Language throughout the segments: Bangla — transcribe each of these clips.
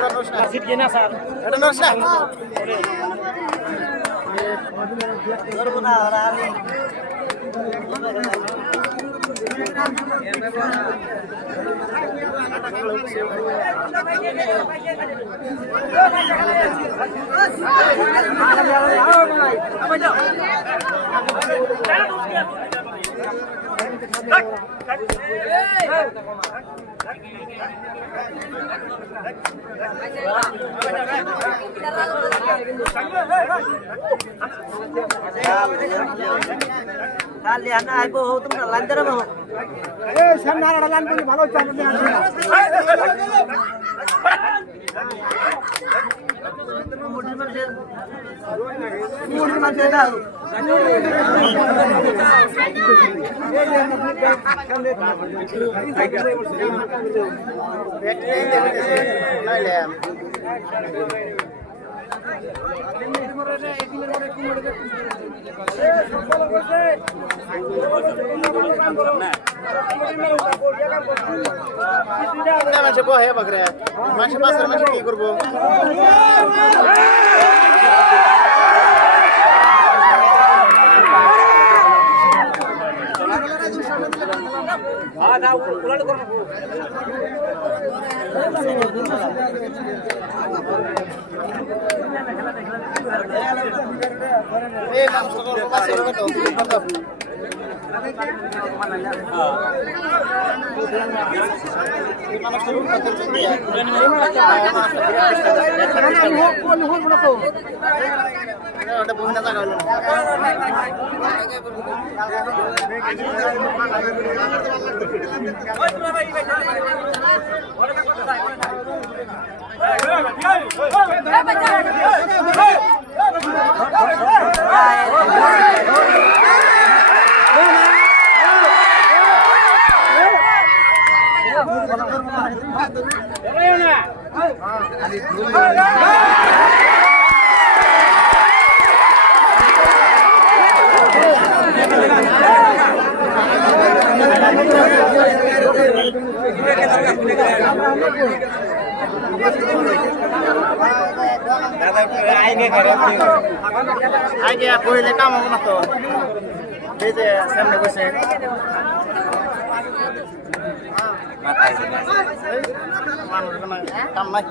বাবু সিট কেনা স্যার এটা নরসা kalian aku তোমরা লাইন ধরে বাবু এই সামনে আর লাইন করলে ভালো হচ্ছে আমাদের মুড়ি মাছ দাও masih buah ya Pak Gret, masih pasar masih ki করব ada ulang করব এই মাংস করব পাশে রাখো তো আগে কইলে কাম হবে না তো এই যে সামনে বসে মানুষ কাম নাই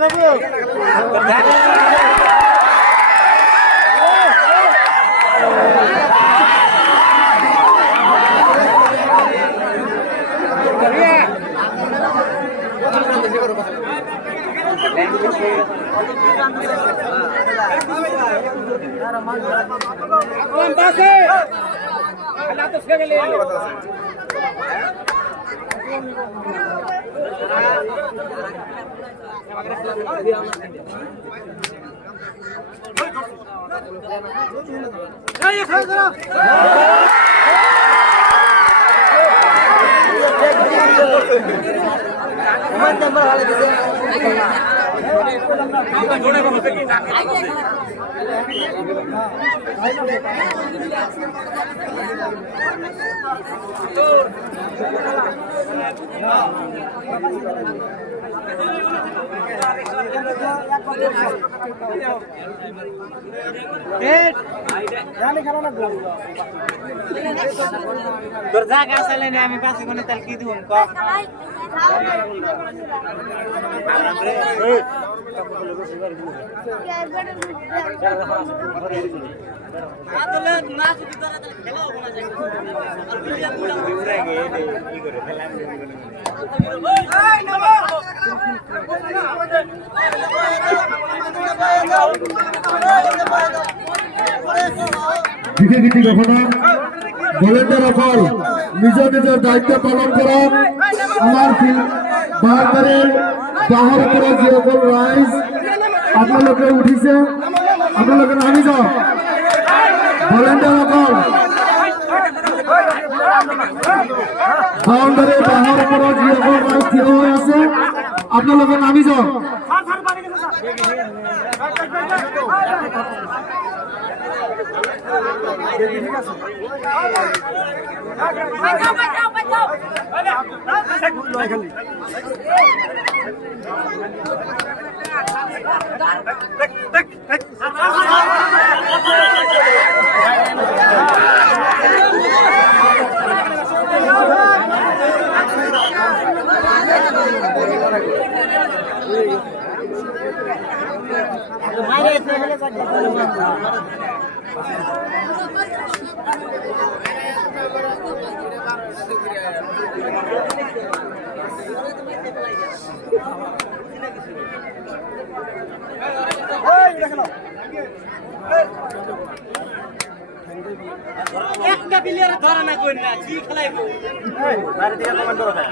বাবু তোর জায়গা আসলে না আমি পাশে কোনে তাল কি দিউম ক আতলে না যদি তোরা তাল খেলা হবে না যাই আর বিলিয়া পুরা উড়ে গিয়ে এই করে খেলা এই নবা দিকে দিকে কখনো ভলেন্টিয়ার সকল নিজ নিজের দায়িত্ব পালন করেন। আমার বাহারে বাহার করে যে সকল রাইস আপনালোকে উঠিছে আপনালোকে নামি যাও ভলেন্টিয়ার সকল বাউন্ডারি বাহার করে যে সকল রাইস থিয় হয়ে আছে আপনালোকে নামি যাও। একটা প্লেয়ার ধরে না কই না জি খেলাইবো এই বাইরে থেকে কমেন্ট করো না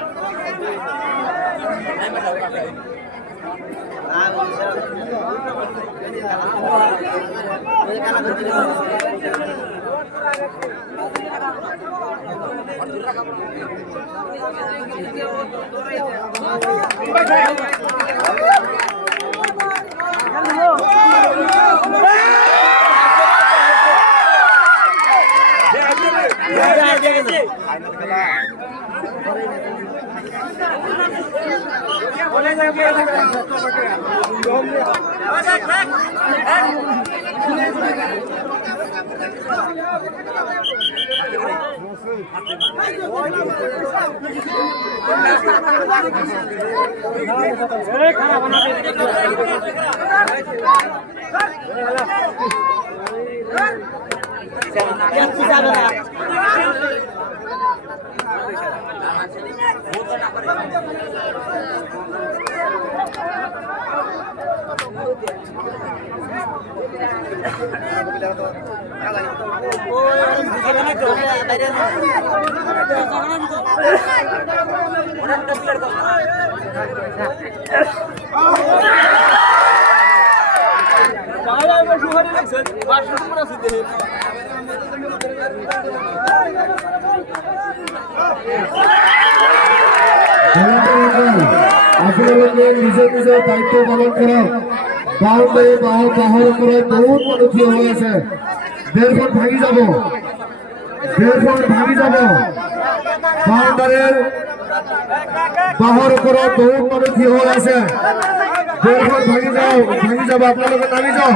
আপনাদেরকে নিজের নিজের দায়িত্ব পালন করা বাউন্ডারি বাহর উপরে বহুত মানুষ থিয় হয়ে আছে 1.5 ফুট ভাঙি যাব 1.5 ফুট ভাঙি যাব বাউন্ডারির বাহর উপরে বহুত মানুষ থিয় হয়ে আছে 1.5 ফুট ভাঙি যাব আপনাদেরকে নামি যাও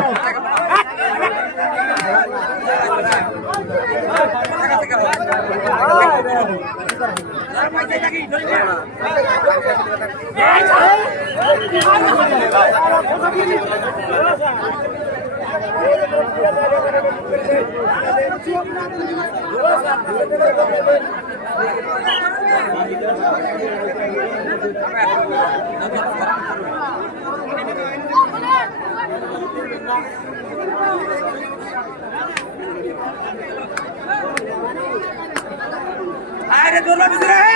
আরে দোলা ভিতরে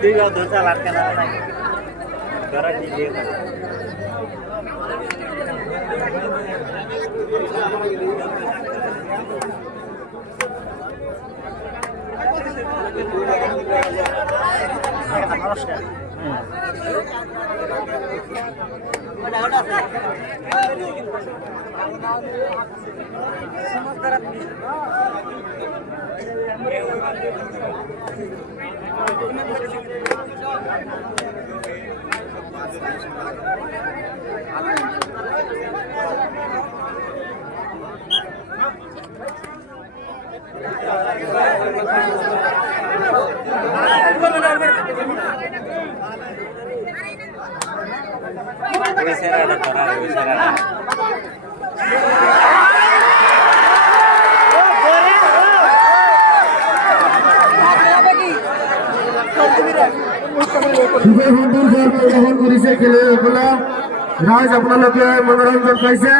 দুই ধরতে লাগছে না ধরা দিয়ে খুবই সুন্দর গ্রহণ করেছে খেলে ওগুলা রাজ আপনালোকে মনোরঞ্জন পাইছে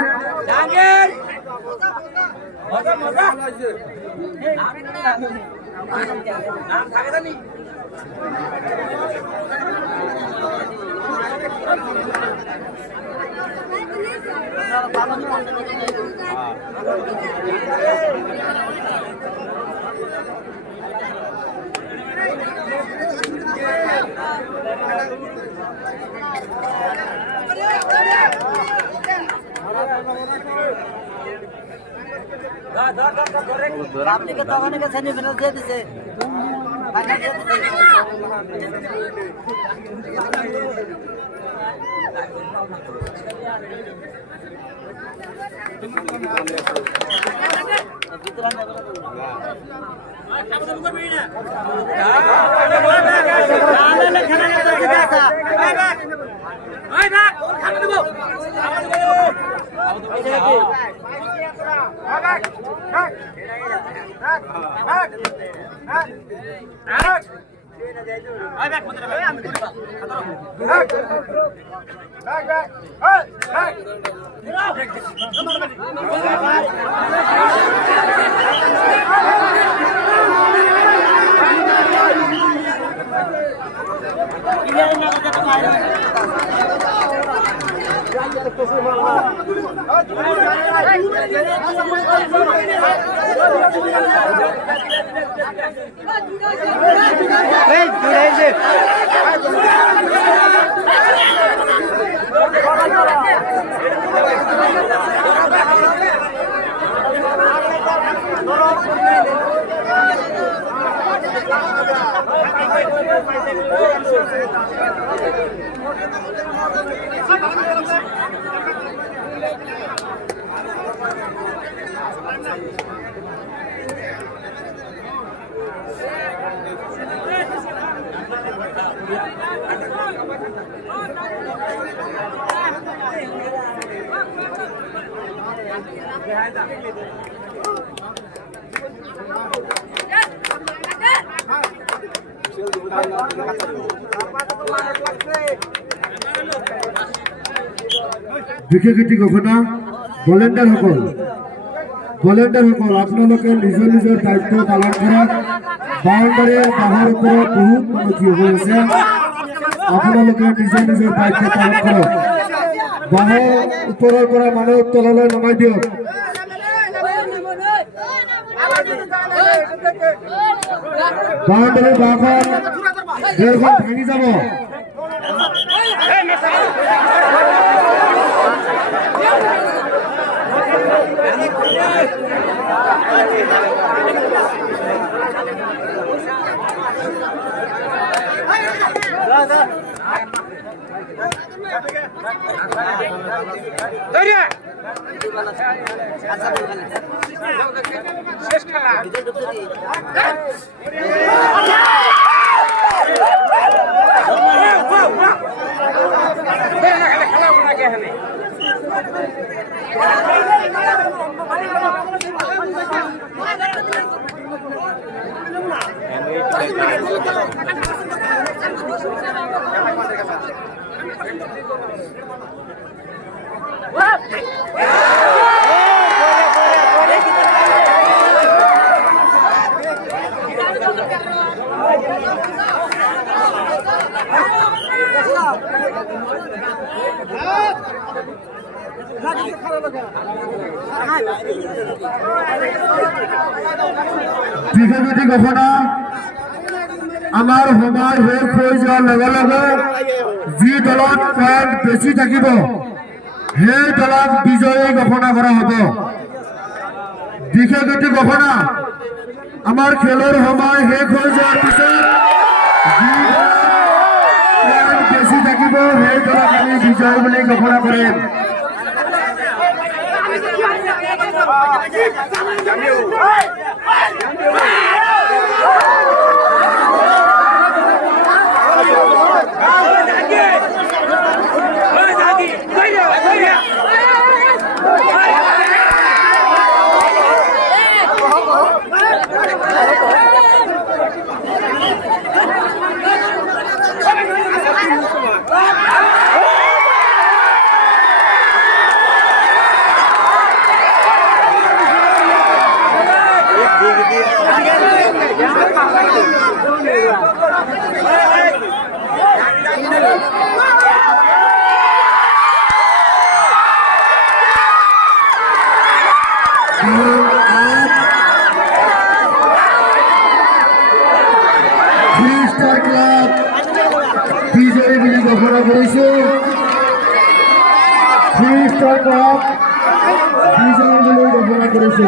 আপনি কে তখন সেমিফাইনাল দিয়ে দিছে ফাইনাল দিয়ে দিছে विकेट घोषणा ভলেণ্টিয়াৰসকল আপোনালোকে নিজৰ নিজৰ দায়িত্ব পালন কৰক। বাউণ্ডাৰীৰ বাঁহৰ ওপৰত বহুত মানুহ থিয় হৈ আছে, আপোনালোকে নিজৰ নিজৰ দায়িত্ব পালন কৰক। বাঁহৰ ওপৰৰ পৰা মানুহ তললৈ নমাই দিয়ক। বাউণ্ডাৰীৰ বাঁহখন বেৰখন ভাঙি যাব। বিশেষজ্ঞ ঘোষণা আমাৰ সময় শেষ হৈ যোৱাৰ লগে লগে যি দলত পইণ্ট বেছি থাকিব সেই দলক বিজয়ী ঘোষণা কৰা হ'ব। বিশেষজ্ঞ ঘোষণা আমাৰ খেলৰ সময় শেষ হৈ যোৱাৰ পিছত যি পইণ্ট বেছি থাকিব সেই দলক আমি বিজয়ী বুলি ঘোষণা কৰিম। বিজয়ী বুলি ঘোষণা কৰিছো। বিজয়ী বুলি ঘোষণা কৰিছো।